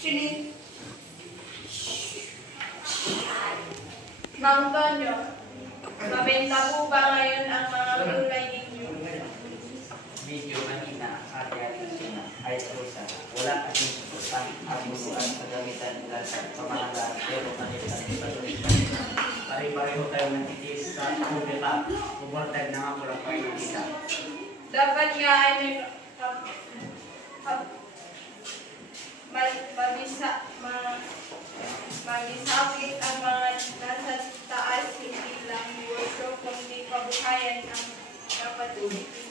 Chili. Ma'am Tonyo, mabenta po ba ngayon ang mga gulay ninyo? Medyo mahina, ay trusa. Wala kasing susutang ang buluan sa gamitan nila sa pamahalaan, pero kanilang ipatuloy. Pare-pareho tayo ng titis sa kubeta. Kubortag na nga po lang kayo kita. Dapat nga ay magisapit ang mga nasa taas, hindi lang negosyo, kundi kabuhayan ang dapat ulitin.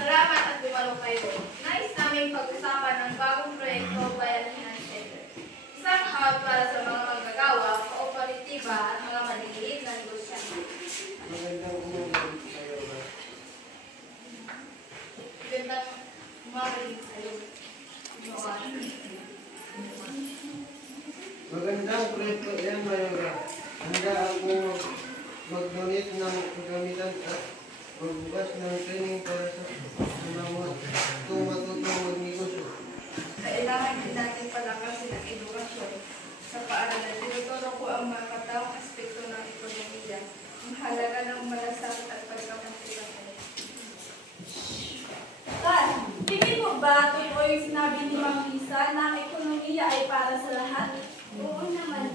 Salamat at dumalo kayo. Nais namin pag-usapan ng bagong proyekto Bayanihan Center. Isang hub para sa mga manggagawa, kooperatiba at mga maliliit na negosyante. Magandang umaga sa'yo. Magandang proyekto yan, Mayora. Handa ako mag-donate ng kagamitan at magbukas ng training para sa mga matutong magnegosyo. Kailangan din natin palakasin ang edukasyon sa paaralan. Tinuturo ko ang mga katawang aspekto ng ekonomiya, ang halaga ng malasakit at pagkakampitapay. Tingin mo ba totoo yung sinabi ni Ma'am Lisa na ang ekonomiya ay para sa lahat? Oo naman,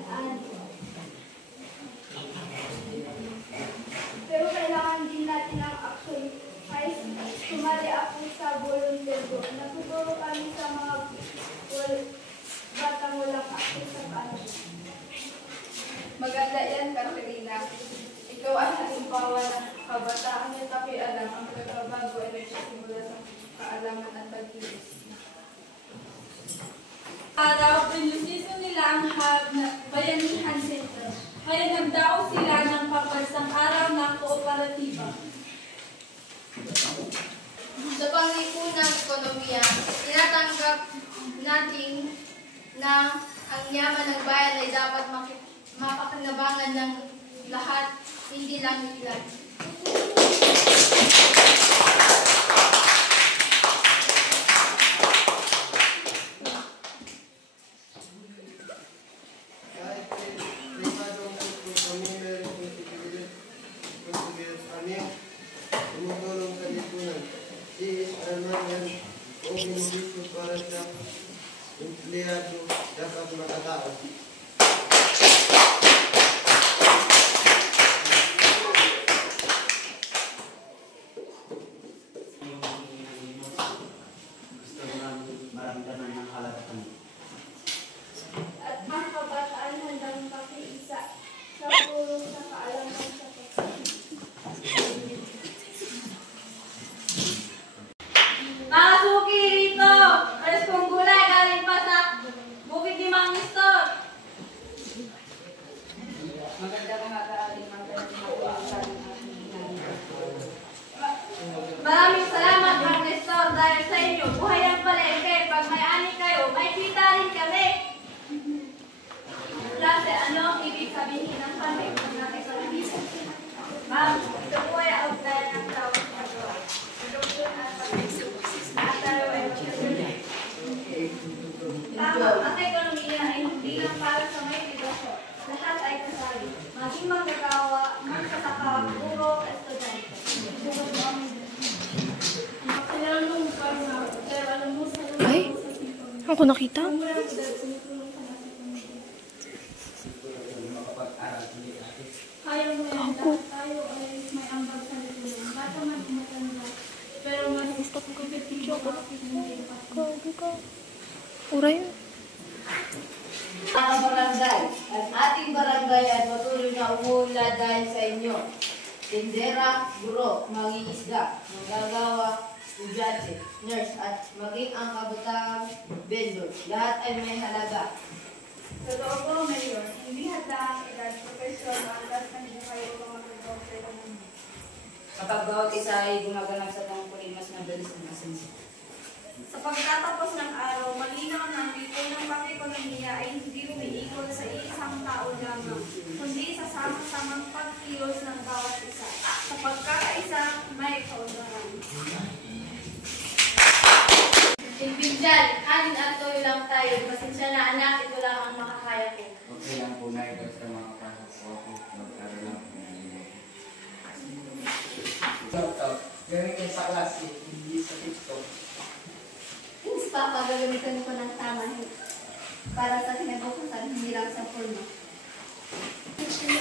pero kailangan din natin ang action. Kahit sumali ako sa volunteer ko, natuturo kami sa mga batang walang access sa paaralan. Maganda yan, Katerina. Ikaw ang halimbawa ng kabataan niya, tapi alam ang pagbabago ay nagsisimula sa kaalaman at pagkilos. Araw, pinusiso nila ang hub na Bayanihan Center. Kaya nagdao sila ng paparsang araw ng kooperatiba. Sa panglipunang ekonomiya, tinatanggap natin na ang yaman ng bayan ay dapat mapakinabangan ng lahat, hindi lang ilan. Kahit pribadong kami meron responsibilidad kami tumutulong sa lipunan. Naman yan o benepisyo para sa empleyado dapat makatao. Gusto lang maramdaman ng halaga. At ang kabataan handang makiisa sa pulong sa kaalaman sa Mga suki rito! Alas kong gulay galing pa sa bukid ni Mang Nestor. Maganda ka mag-aaling Maraming salamat, Mang Nestor, dahil sa inyo. Buhay ang palengke. Pag may ani kayo, may kita rin kami. Klase, ano ang ibig sabihin ng palengke kung natin sa labisa? Ma'am, ito po ay outline ng tawag na gawa. Introduction at palengke. Tama, ang ekonomiya ay hindi lang para sa may negosyo. Lahat ay kasali. Maging manggagawa, magsasaka, guro, estudyante. Ay, ako nakita. Kaya mo yan, tayo ay may ambag sa lipunan. Bata man matanda, pero mas competition ko. Uray. Mga barangay, ang ating barangay ay patuloy na umuunlad dahil sa inyo. Tindera, guro, mangingisda, manggagawa, estudyante, nurse, at maging ang kabataan vendor. Lahat ay may halaga. Totoo po, Mayor, hindi handa ang edad, profesyon, antas ng buhay o mga ekonomiya. Kapag bawat isa ay gumaganap sa tungkulin, mas madalis ang asenso. Sa pagtatapos ng araw, malinaw na ang lipunang pang-ekonomiya ay hindi umiikot sa isang tao lamang, kundi sa sama-samang pagkilos ng bawat isa. Sa pagkakaisa, may kaunlaran. Ibigyan, kanin at toyo lang tayo. Pasensya na anak, ito lang ang makakaya ko. Okay lang po na ito sa mga pasok ko. Magkaroon lang po. Laptop. Gamitin sa klase, hindi sa TikTok. Yes, Papa, gagamitin ko ng tama para sa kinabukasan, hindi lang sa porno.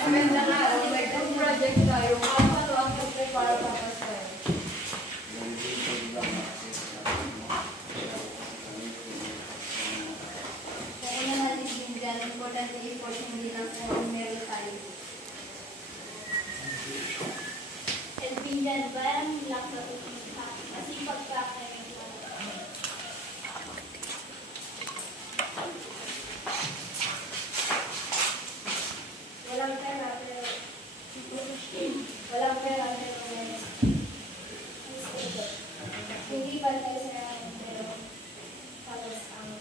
Magandang araw, may project tayo. Ano ang pag-prepare para sa Kaya naman ibigyan, importante effort, hindi lang sa meron tayo. Ibigyan, parang lang sa ulit kasi pagkakain. Walang pera, pero hindi pa tayo sa pero tapos ang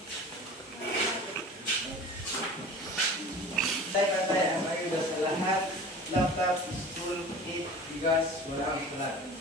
Tay, ang ayuda sa lahat. Laptop, school kit, bigas, wala ang sulat.